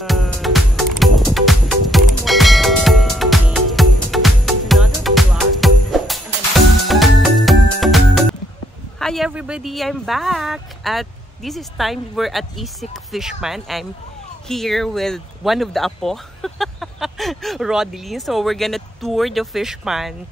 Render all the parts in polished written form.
Hi everybody, I'm back at this is time we're at Isik Fishpan. I'm here with one of the apo, Rodley. So we're gonna tour the fishpan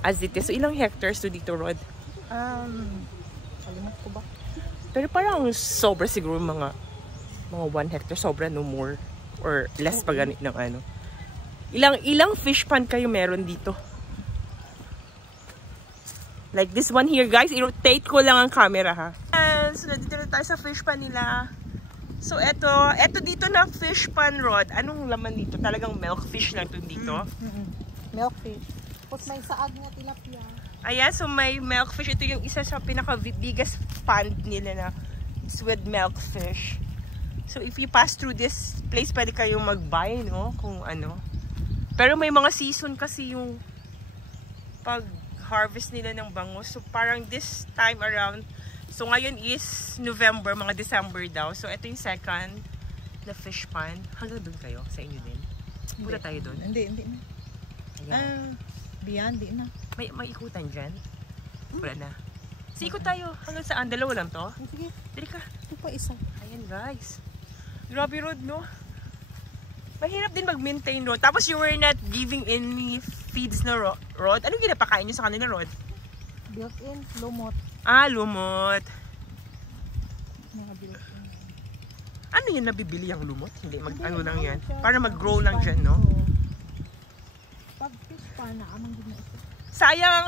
as it is. So ilang hectares to dito, Rod? Kalimut ko ba? Pero parang sobra siguro mga 1 hectare, sobra no more or less pa ganit ng ano. Ilang fishpan kayo meron dito? Like this one here, guys. I-rotate ko lang ang camera, ha. And so, nandito na tayo sa fish pan nila. So, eto dito na fish pan, Rod. Anong laman dito? Talagang milk fish lang ito dito? Milk fish. Tapos may saag na tilapia. Ayan, so may milk fish. Ito yung isa sa pinaka-biggest pond nila na is with milk fish. So, if you pass through this place, pwede kayong mag-buy, no? Kung ano. Pero may mga season kasi yung pag-harvest nila ng bangus. So, parang this time around, so ngayon is November, mga December daw. So, ito yung second na fish pan. Hanggang doon kayo? Sa inyo din? Punta tayo doon? Hindi. Beyond, di na. May ikutan dyan? Wala na. So, ikot tayo. Hanggang saan? Dalawa lang to? Sige. Dali ka. Ito pa isa. Ayan, guys. Grabe, Rod, no? Mahirap din mag-maintain, Rod. Tapos you were not giving any feeds na, Rod. Anong ginapakain nyo sa kanila, Rod? Built-in, lumot. Ah, lumot. Built-in. Ano yun nabibili ang lumot? Hindi, ano lang yan. Para mag-grow lang dyan, no? Pag fish pa na, amang din na ito.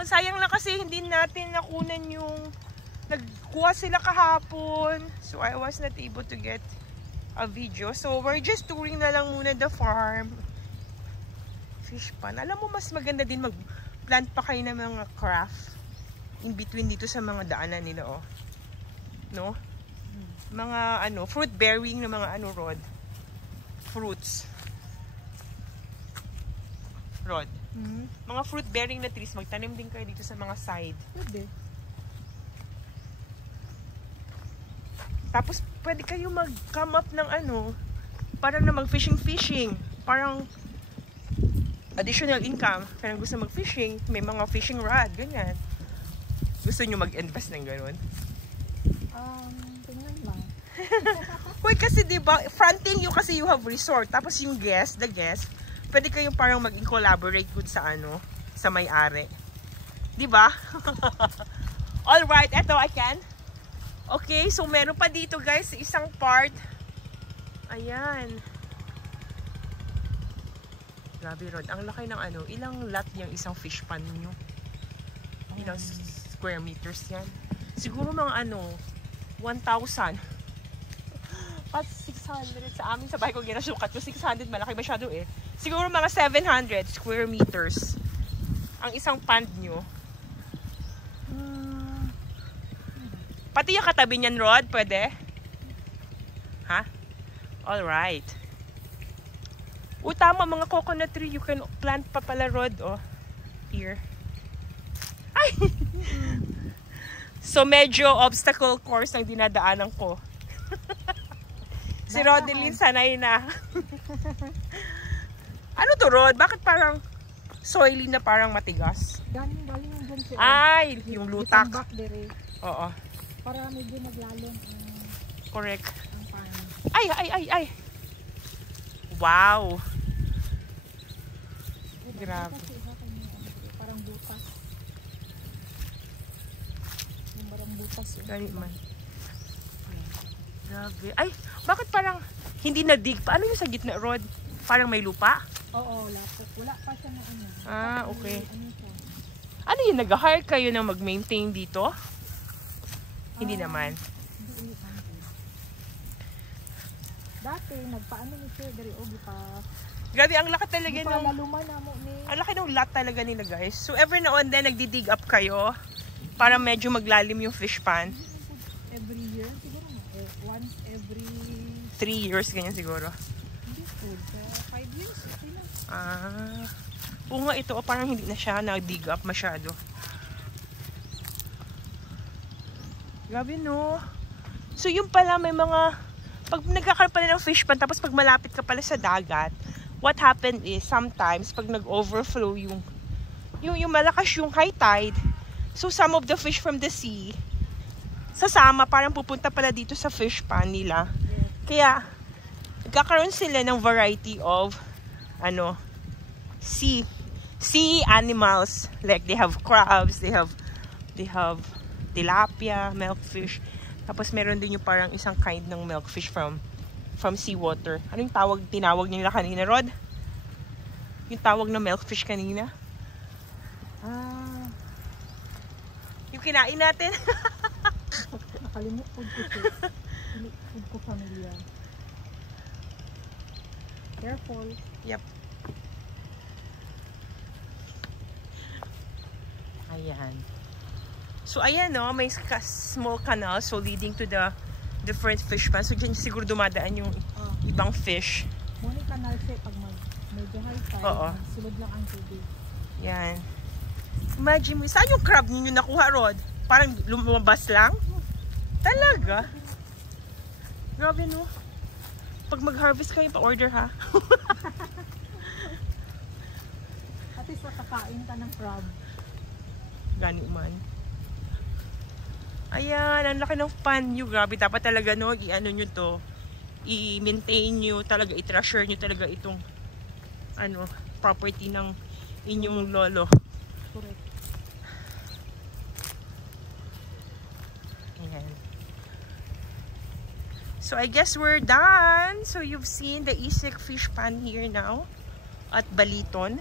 Sayang lang kasi hindi natin nakunan yung nagkuha sila kahapon. So, I was not able to get a video. So, we're just touring na lang muna the farm. Fish pan. Alam mo, mas maganda din mag-plant pa kayo ng mga craft in between dito sa mga daanan nila, oh. No? Mga, fruit bearing na mga, Rod? Fruits. Rod? Mga fruit bearing na trees, magtanim din kayo dito sa mga side. Pwede. Tapos, pwede kayo mag-come up ng parang na mag-fishing. Parang additional income. Kaya gusto mag-fishing, may mga fishing rod, ganyan. Gusto nyo mag-invest ng gano'n? Tingnan lang. Hoy, kasi diba, fronting you kasi you have resort. Tapos yung the guest, pwede kayong parang mag-collaborate good sa sa may-ari. Diba? Alright, eto, I can. Okay, so meron pa dito, guys, isang part. Ayan. Grabe, Rod. Ang laki ng ilang lot yung isang fish pan nyo? Ilang square meters yan? Siguro mga 1,000. Pas 600. Sa amin, sa bahay ko ginasukat ko, 600, malaki masyado eh. Siguro mga 700 square meters ang isang pond nyo. Pati yung katabi niyan, Rod, pwede? Ha? Alright. O, tama, mga coconut tree. You can plant pa pala, Rod. Oh, here. Ay! So, medyo obstacle course ang dinadaanan ko. Si Rodeline, sanay na. Ano to, Rod? Bakit parang soily na parang matigas? Galing ang dyan siya. Ay, yung lutak. Oo. Para medyo naglalong correct. ang pan. Ay! Wow! Grabe. Parang butas. Yung parang butas. Ganit man. Grabe. Ay, bakit parang hindi na-dig pa? Ano yung sa gitna, Rod? Parang may lupa? Oo, lapot. Wala pa siya na Ah, okay. Ano yun? Nag-hire kayo na mag-maintain dito? Hindi naman. Dati, nagpaano ni Sir Dari Ogi pa. Grabe, ang laki talaga Di pa laluma na mo ni. Ang laki ng lot talaga nila, guys. So, every now and then, nagdi-dig up kayo para medyo maglalim yung fish pan. Every year, siguro once every 3 years, ganyan siguro. Hindi po, 5 years. Okay na. Oo nga, ito, parang hindi na siya nag-dig up masyado. Grabe, no? So, yung pala, may mga pag nagkakaroon pala ng fish pond, tapos pag malapit ka pala sa dagat, what happened is, sometimes, pag nag-overflow yung malakas yung high tide, so some of the fish from the sea, sasama, parang pupunta pala dito sa fish pond nila. Kaya, nagkakaroon sila ng variety of, sea animals. Like, they have crabs, they have tilapia, milkfish. Tapos meron din yung parang isang kind ng milkfish from seawater. Ano yung tinawag nila kanina, Rod? Yung tawag na milkfish kanina? Yung kinain natin. Nakalimut food ko siya. Food ko familiar. Careful. Yep. Ayan. So, ayan, no? May small canal, so leading to the different fish ponds. So, dyan siguro dumadaan yung ibang fish. Muna canal siya pag medyo high tide, sulod lang ang tubig. Yan. Imagine mo, saan yung crab ninyo nakuha, Rod? Parang lumabas lang? Talaga? Grabe, no? Pag mag-harvest kayo, pa-order, ha? At least makakain ka ng crab. Gani man. Ayan, ang laki ng pan nyo. Grabe, dapat talaga, no? I-ano nyo to. I-maintain nyo talaga, i-treasure nyo talaga itong property ng inyong lolo. Correct. Ayan. So, I guess we're done. So, you've seen the Isik fish pond here now at Baliton.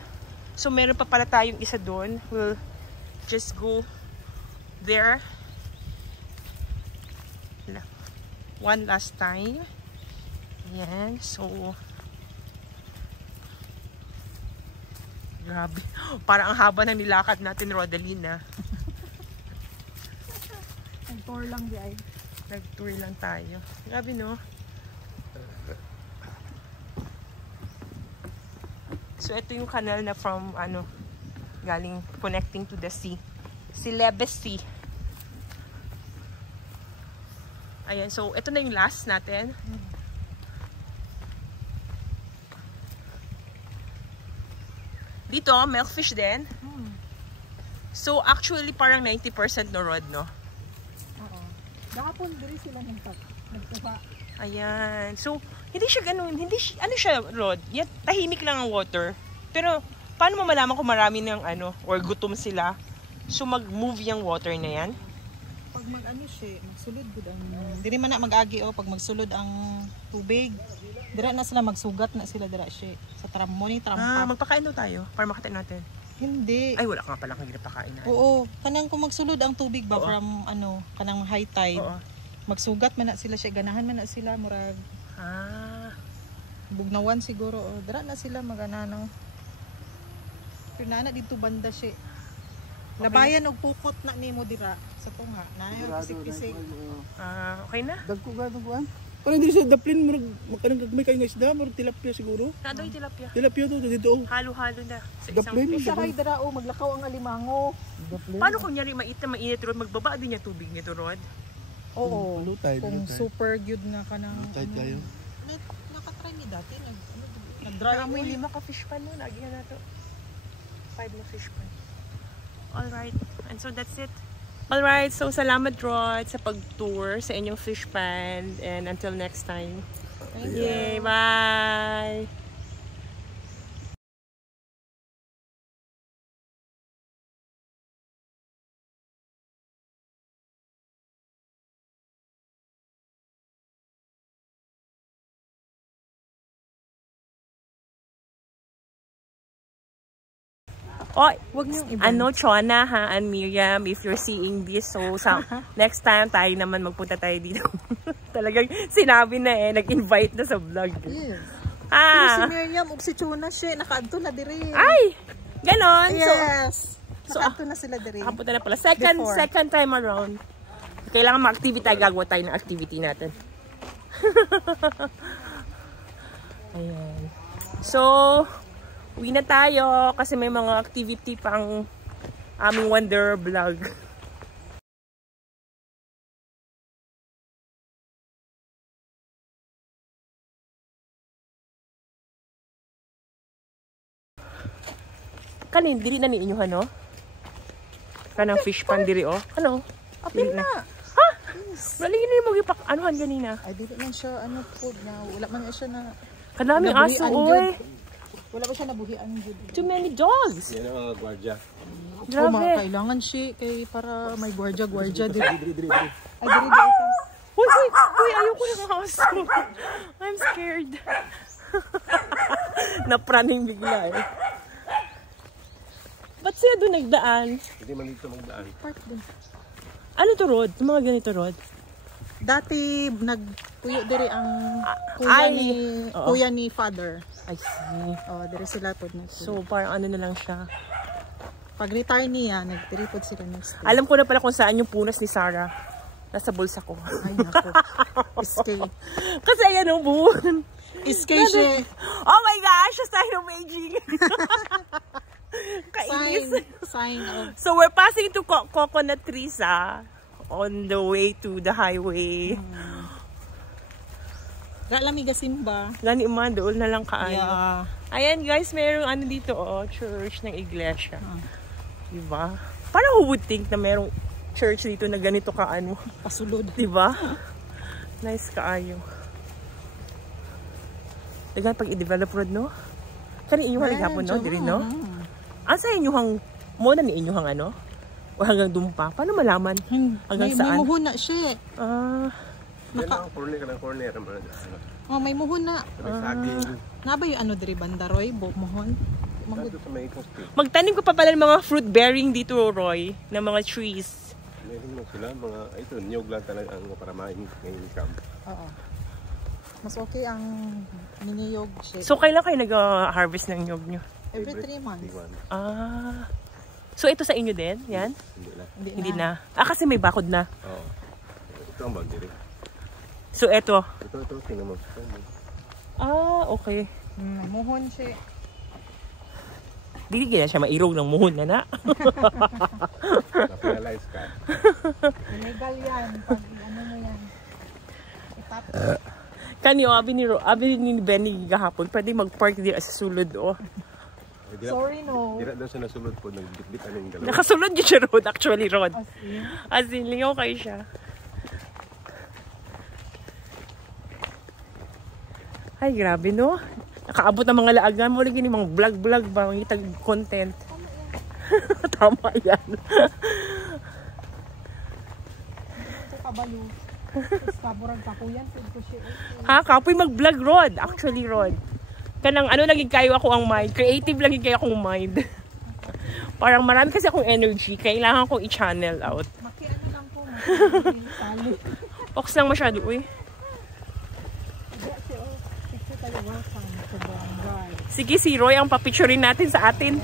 So, meron pa pala tayong isa doon. We'll just go there one last time. Ayan. So, grabe. Parang ang haba ng nilakad natin, Rodalina. Nag-tour lang di ay. Nag-tour lang tayo. Grabe, no? So, ito yung canal na from, galing, connecting to the sea. Celebes Sea. Ayan, so, ito na yung last natin. Dito, milkfish din. So, actually, parang 90% no, Rod, no? Oo. Gahapon diri sila nagtuba. Ayan. So, hindi siya ganun. Ano siya, Rod? Tahimik lang ang water. Pero, paano mo malaman kung marami ng or gutom sila? So, mag-move yung water na yan? Pag siya, magsulod gud ang diri man na mag-agi pag magsulod ang tubig. Dira na sila magsugat na sila dira siya sa trampo ni trampa. Magpakain daw tayo para makita natin. Hindi. Ay, wala ka nga pala kang ginapakain na. Oo, kanang kung magsulod ang tubig ba from kanang high tide. Magsugat man na sila siya, ganahan man na sila murag. Bugnawan siguro. Dira na sila magananaw. Pinana dito banda siya. Labayan og pukot na nimo dira sa tunga. Nayon pisik-pisik. Okay na? Dagko duguan. Parang dito sa daplin magkanang gagmay kay nga isda, murag tilapia siguro. Nadoy tilapia. Tilapia to dito. Halo-halo na sa isang Daplin, fish. Siya kay dira maglakaw ang alimango. Daplin. Paano kung nyari mainit Rod, magbaba din yung tubig nito, Rod? Oo. Lutay. Kung super good na ka ng Lutay tayo. Nakatry ni dati nag-dry Amoy 5 ka fish pan, no? Lagi na to. 5 na fish pan. Alright. And so that's it. Alright. So salamat, Rod, sa pag-tour sa inyong fish pond. And until next time. Yay! Bye! Oh, Wag niyong Chona ha, and Miriam, if you're seeing this, so next time tayo naman magpunta tayo dito. Talagang sinabi na nag-invite na sa vlog. Yes. Si Miriam ug si Chona siya nakaadto na diri. Ay, ganon. Yes. So, nakaadto na sila diri. Nakapunta na pala. Second time around. Kailangan ma-activity tayo, gagawa tayo ng activity natin. Ayan. So, uwi na tayo kasi may mga activity pang aming Wonder Vlog. Kanin, dili na ni inyo, ano? Kanang fish pan diri, oh. Ano? Apil na. Ha? Wala na yung magipak, anuhan ganina. Ay, dili man siya, food na. Wala man siya na... Kadaming aso, oy. Wala ba siya nabuhian dyan? Too many dogs. Yan ang mga gwardya. Grabe. Kailangan siya kay para may gwardya diri. Ay, diri ito. Uy, ayoko ng aso. I'm scared. Napraning bigla eh. Ba't sila doon nagdaan? Hindi man dito magdaan. Park din. Ano to road? Yung mga ganito road? Dati nagpuyo diri ang Oo. kuya ni father. I see. Oh, diri sila pod na. So, parang ano na lang siya. Pag retire niya, nagdiri pod sila next day. Alam ko na pala kung saan yung punas ni Sarah. Nasa bulsa ko. Ay, nako. Iskay. Kasi ayan ang buon. Iskay siya. Oh my gosh! Sa tayo ng Beijing. Kainis. Sign of... So, we're passing to coconut trees, on the way to the highway. Lamiga simba. Gani man, doon na lang kaayo. Yeah. Ayan guys, mayroong ano dito, church ng iglesia. Diba? Parang who would think na mayroong church dito na ganito kaano. Pasulod. Diba? Nice kaayo. Dagan pag i-develop road, no? Kani inyong halighapon, no? Diri, no? Asa inyong mo na ni inyong ano? O hanggang dumpa? Paano malaman? Hanggang saan? May muhon na siya. Yan ang corner. Oh, may muhon na. May saging. Nga ba yung ano diri bandaroy? Muhon? Dito sa may coastal. Magtanim ko pa pala ng mga fruit bearing dito, Roy. Ng mga trees. Meron mo sila. Ito, niyog lang talaga ang para ngayon camp. Oo. Mas okay ang niniyog siya. So, kailan kayo nag-harvest ng nyog nyo? Every 3 months. So, ito sa inyo din? Yan? Hindi na. Kasi may bakod na. Oo. Ito ang boundary. So, ito. Ito, tingnan mo. Okay. May muhon siya. Hindi na siya mairog ng muhon na. Na-paralyze ka. Illegal yan. Pag ano mo yan. Itap. Kanyo, abi ni Benny gahapon, pwede mag-park dito sa sulod, Sorry, no. Dira daw siya nasulod po, nagbitbit yung dalawa. Nakasulod yun siya road, actually road. As in? As in, lingaw kayo siya. Ay, grabe, no? Nakaabot ng mga laagan mo, lagi mga vlog-vlog ba, mga itag content. Tama yan. Ito kabalo. Kaburag kapuyan. Ha? Kapoy mag-vlog rod. Actually, rod. Kanang ano lagi kayo ako ang mind. Creative lagi kayo akong mind. Parang marami kasi akong energy. Kailangan kong i-channel out. Maki-ano lang po. Ox lang masyado, uy. Picture tayo. Welcome to Barangay. Sige, si Roy ang papicturein natin sa atin.